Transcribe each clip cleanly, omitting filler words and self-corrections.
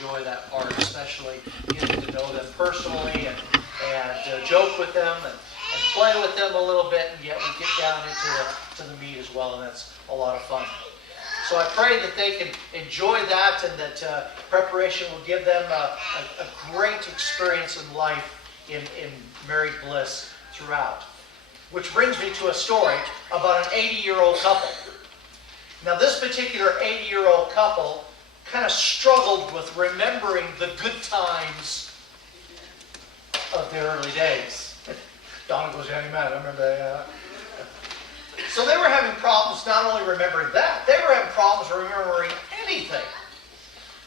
enjoy that part, especially getting to know them personally and joke with them and play with them a little bit, and yet we get down into the meat as well, and that's a lot of fun. So I pray that they can enjoy that, and that preparation will give them a great experience in life in married bliss throughout. Which brings me to a story about an 80-year-old couple. Now this particular 80-year-old couple kind of struggled with remembering the good times of their early days. Donna goes, yeah, man, I remember that. So they were having problems not only remembering that, they were having problems remembering anything.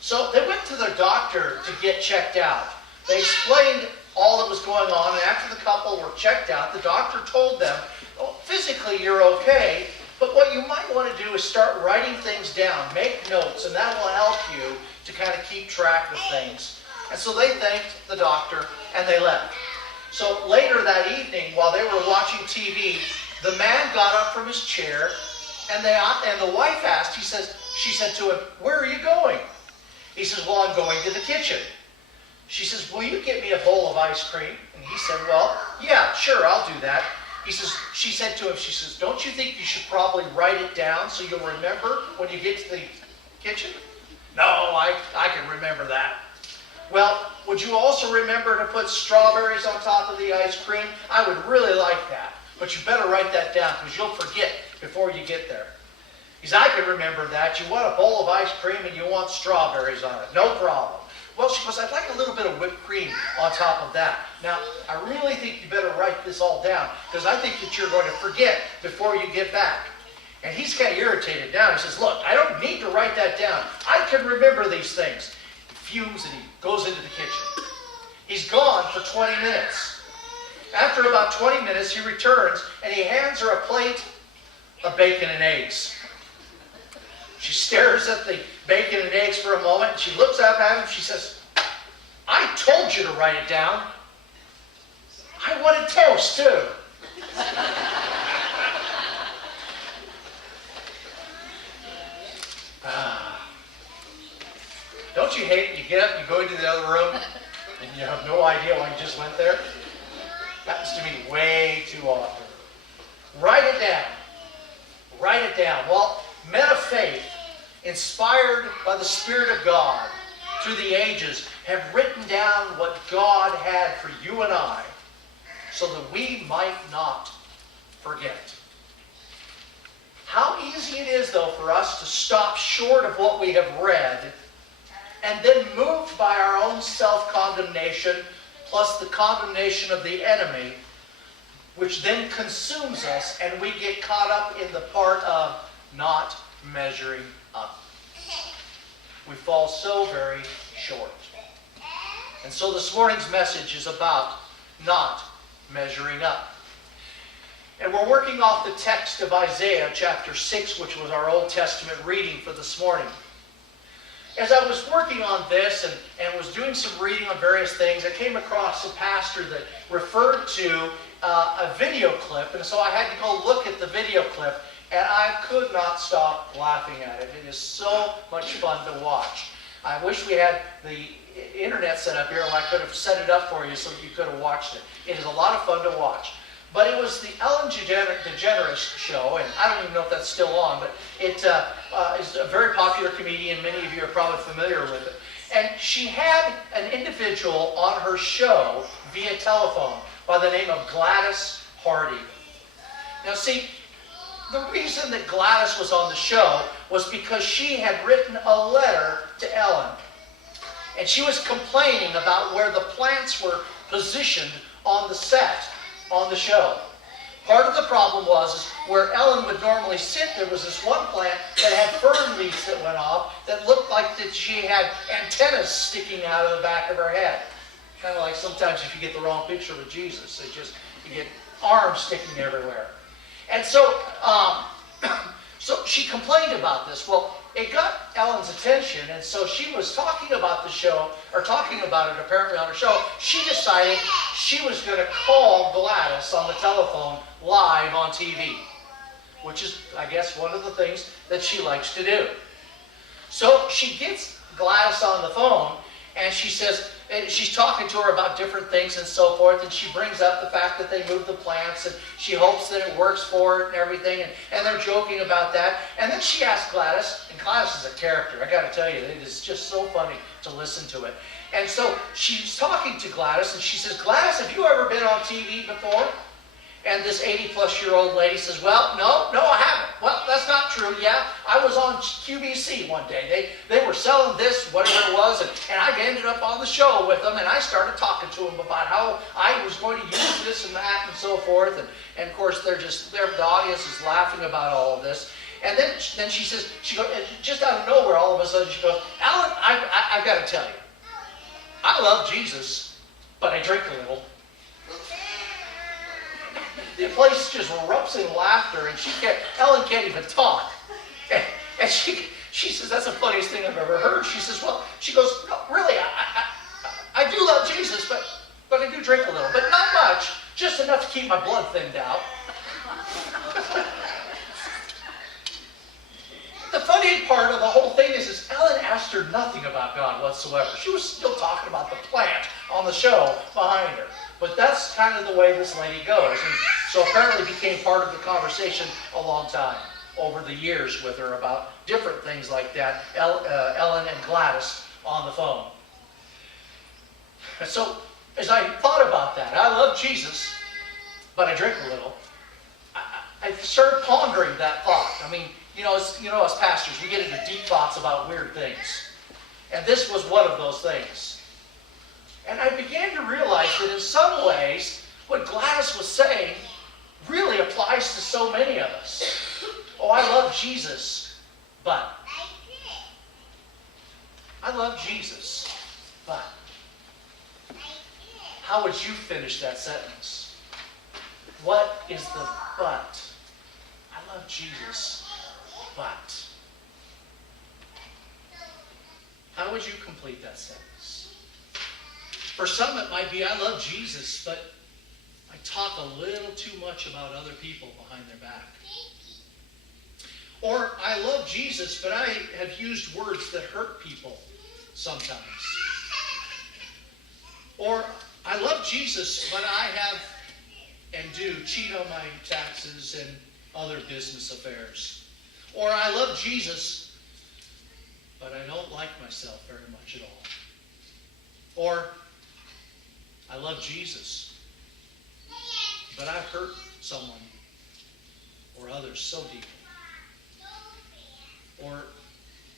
So they went to their doctor to get checked out. They explained all that was going on, and after the couple were checked out, the doctor told them, oh, physically you're okay, but what you might want to do is start writing things down, make notes, and that will help you to kind of keep track of things. And so they thanked the doctor, and they left. So later that evening, while they were watching TV, the man got up from his chair, and the wife asked, she said to him, where are you going? He says, well, I'm going to the kitchen. She says, will you get me a bowl of ice cream? And he said, well, yeah, sure, I'll do that. She said to him, don't you think you should probably write it down so you'll remember when you get to the kitchen? No, I can remember that. Well, would you also remember to put strawberries on top of the ice cream? I would really like that. But you better write that down because you'll forget before you get there. He said, I can remember that. You want a bowl of ice cream and you want strawberries on it. No problem. Well, she goes, I'd like a little bit of whipped cream on top of that. Now, I really think you better write this all down because I think that you're going to forget before you get back. And he's kind of irritated now. He says, look, I don't need to write that down. I can remember these things. He fumes and he goes into the kitchen. He's gone for 20 minutes. After about 20 minutes, he returns and he hands her a plate of bacon and eggs. She stares at the bacon and eggs for a moment, and she looks up at him, she says, I told you to write it down. I wanted toast, too. Don't you hate it? You get up, you go into the other room, and you have no idea why you just went there? Happens to me way too often. Write it down. Write it down. Well, men of faith, inspired by the Spirit of God through the ages, have written down what God had for you and I so that we might not forget. How easy it is, though, for us to stop short of what we have read and then moved by our own self-condemnation plus the condemnation of the enemy, which then consumes us, and we get caught up in the part of not measuring up. We fall so very short. And so this morning's message is about not measuring up. And we're working off the text of Isaiah chapter 6, which was our Old Testament reading for this morning. As I was working on this and was doing some reading on various things, I came across a pastor that referred to a video clip, and so I had to go look at the video clip, and I could not stop laughing at it. It is so much fun to watch. I wish we had the internet set up here and I could have set it up for you so you could have watched it. It is a lot of fun to watch. But it was the Ellen DeGeneres show, and I don't even know if that's still on, but it is a very popular comedian. Many of you are probably familiar with it. And she had an individual on her show via telephone by the name of Gladys Hardy. Now see, the reason that Gladys was on the show was because she had written a letter to Ellen. And she was complaining about where the plants were positioned on the set, on the show. Part of the problem was where Ellen would normally sit, there was this one plant that had fern leaves that went off that looked like that she had antennas sticking out of the back of her head. Kind of like sometimes if you get the wrong picture of Jesus, you get arms sticking everywhere. And so, so she complained about this. Well, it got Ellen's attention, and so she was talking about the show, or talking about it apparently on her show. She decided she was going to call Gladys on the telephone live on TV, which is, I guess, one of the things that she likes to do. So she gets Gladys on the phone, and she says, she's talking to her about different things and so forth, and she brings up the fact that they moved the plants, and she hopes that it works for it and everything, and they're joking about that. And then she asks Gladys, and Gladys is a character, I got to tell you, it is just so funny to listen to it. And so she's talking to Gladys, and she says, Gladys, have you ever been on TV before? And this 80-plus-year-old lady says, well, no, I haven't. Well, that's not true. Yeah, I was on QVC one day. They were selling this, whatever it was, and I ended up on the show with them, and I started talking to them about how I was going to use this and that and so forth. And of course, the audience is laughing about all of this. And then she says, just out of nowhere, all of a sudden, she goes, Alan, I've got to tell you, I love Jesus, but I drink a little. The place just erupts in laughter, and Ellen can't even talk. And she says, that's the funniest thing I've ever heard. She says, she goes, no, really, I do love Jesus, but I do drink a little. But not much, just enough to keep my blood thinned out. The funny part of the whole thing is Ellen asked her nothing about God whatsoever. She was still talking about the plant on the show behind her. But that's kind of the way this lady goes. And so apparently became part of the conversation a long time over the years with her about different things like that, Ellen and Gladys on the phone. And so as I thought about that, I love Jesus, but I drink a little. I started pondering that thought. I mean, as pastors, we get into deep thoughts about weird things. And this was one of those things. And I began to realize that in some ways, what Gladys was saying really applies to so many of us. Oh, I love Jesus, but. I love Jesus, but. How would you finish that sentence? What is the but? I love Jesus, but. How would you complete that sentence? For some it might be, I love Jesus, but I talk a little too much about other people behind their back. Or I love Jesus, but I have used words that hurt people sometimes. Or I love Jesus, but I have and do cheat on my taxes and other business affairs. Or I love Jesus, but I don't like myself very much at all. Or I love Jesus, but I've hurt someone or others so deeply. Or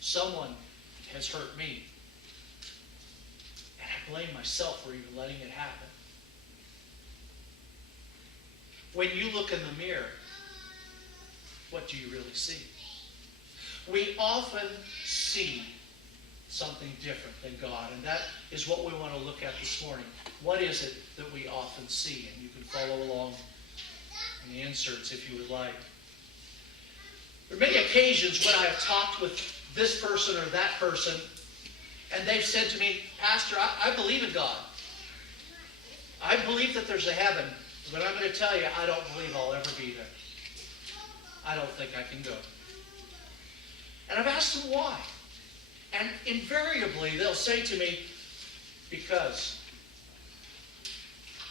someone has hurt me, and I blame myself for even letting it happen. When you look in the mirror, what do you really see? We often see something different than God, and that is what we want to look at this morning. What is it that we often see? And you can follow along in the inserts if you would like. There are many occasions when I have talked with this person or that person, and they've said to me, Pastor, I believe in God. I believe that there's a heaven, but I'm going to tell you, I don't believe I'll ever be there. I don't think I can go. And I've asked them why. And invariably, they'll say to me, because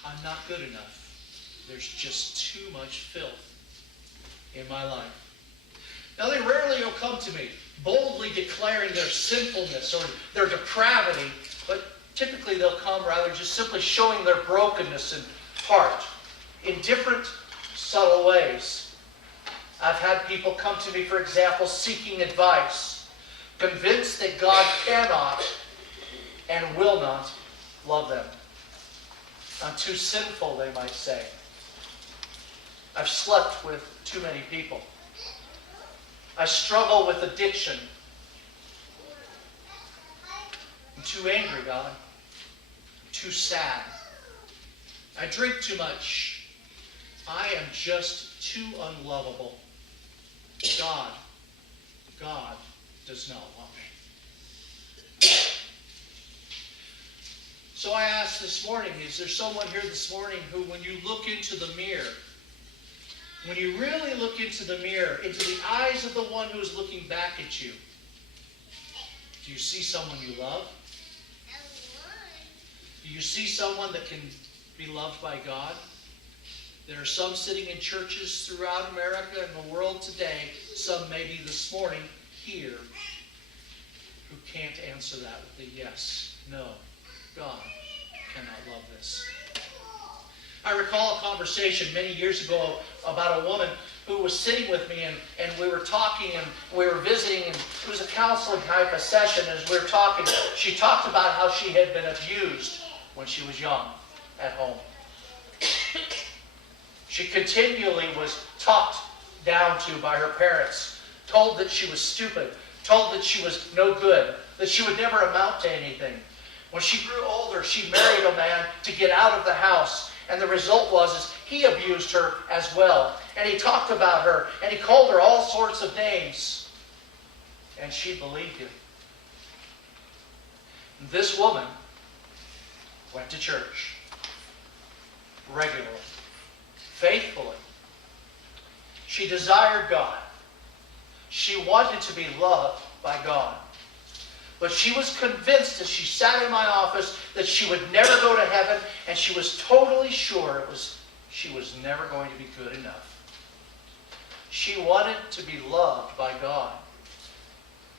I'm not good enough. There's just too much filth in my life. Now, they rarely will come to me boldly declaring their sinfulness or their depravity, but typically they'll come rather just simply showing their brokenness in heart in different subtle ways. I've had people come to me, for example, seeking advice, convinced that God cannot and will not love them. I'm too sinful, they might say. I've slept with too many people. I struggle with addiction. I'm too angry, God. I'm too sad. I drink too much. I am just too unlovable. God does not want me. So I asked this morning, is there someone here this morning who, when you look into the mirror, when you really look into the mirror, into the eyes of the one who is looking back at you, Do you see someone you love? Do you see someone that can be loved by God? There are some sitting in churches throughout America and the world today, some maybe this morning here, who can't answer that with a yes. No, God cannot love this. I recall a conversation many years ago about a woman who was sitting with me, and we were talking and we were visiting, and it was a counseling type of session. As we were talking, she talked about how she had been abused when she was young at home. She continually was talked down to by her parents, told that she was stupid, told that she was no good, that she would never amount to anything. When she grew older, she married a man to get out of the house, and the result was he abused her as well. And he talked about her, and he called her all sorts of names. And she believed him. This woman went to church regularly, faithfully. She desired God. She wanted to be loved by God. But she was convinced as she sat in my office that she would never go to heaven, and she was totally sure she was never going to be good enough. She wanted to be loved by God,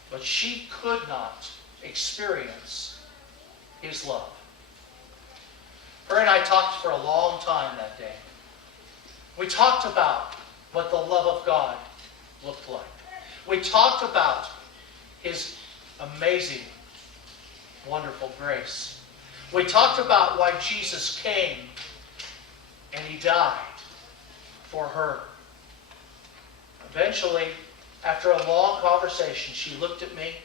but she could not experience His love. Her and I talked for a long time that day. We talked about what the love of God looked like. We talked about His amazing, wonderful grace. We talked about why Jesus came and He died for her. Eventually, after a long conversation, she looked at me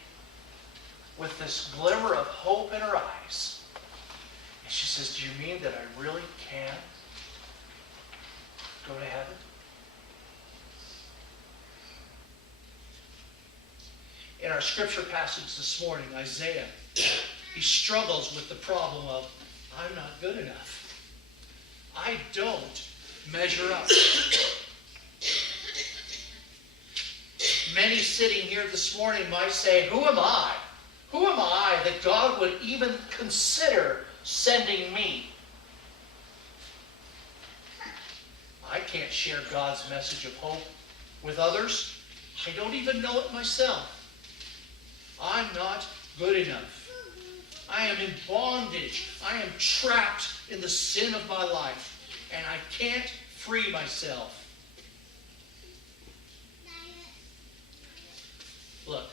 with this glimmer of hope in her eyes. And she says, "Do you mean that I really can go to heaven?" In our scripture passage this morning, Isaiah, he struggles with the problem of, I'm not good enough. I don't measure up. Many sitting here this morning might say, who am I? Who am I that God would even consider sending me? I can't share God's message of hope with others. I don't even know it myself. I'm not good enough. I am in bondage. I am trapped in the sin of my life, and I can't free myself. Look,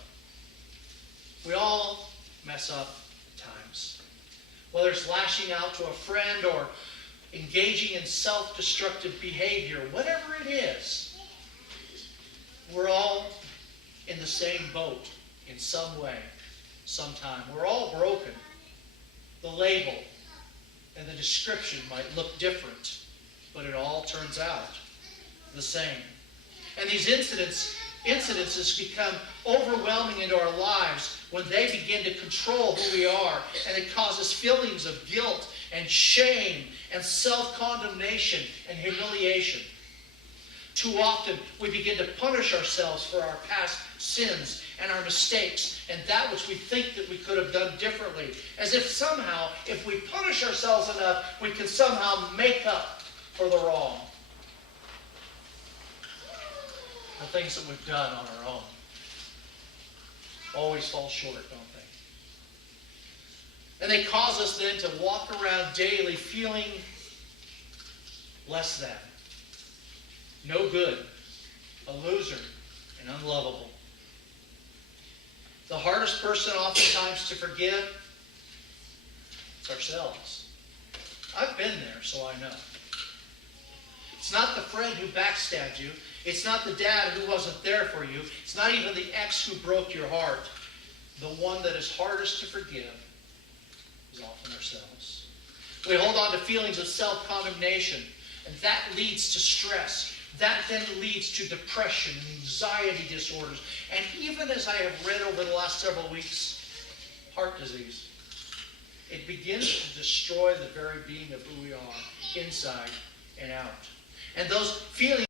we all mess up at times. Whether it's lashing out to a friend or engaging in self-destructive behavior, whatever it is, we're all in the same boat in some way, sometime. We're all broken. The label and the description might look different, but it all turns out the same. And these incidences become overwhelming into our lives when they begin to control who we are, and it causes feelings of guilt and shame and self-condemnation and humiliation. Too often, we begin to punish ourselves for our past sins and our mistakes and that which we think that we could have done differently. As if somehow, if we punish ourselves enough, we can somehow make up for the wrong. The things that we've done on our own always fall short, don't they? And they cause us then to walk around daily feeling less than, no good, a loser, and unlovable. The hardest person oftentimes to forgive is ourselves. I've been there, so I know. It's not the friend who backstabbed you. It's not the dad who wasn't there for you. It's not even the ex who broke your heart. The one that is hardest to forgive is often ourselves. We hold on to feelings of self-condemnation, and that leads to stress. That then leads to depression and anxiety disorders. And even as I have read over the last several weeks, heart disease. It begins to destroy the very being of who we are, inside and out. And those feelings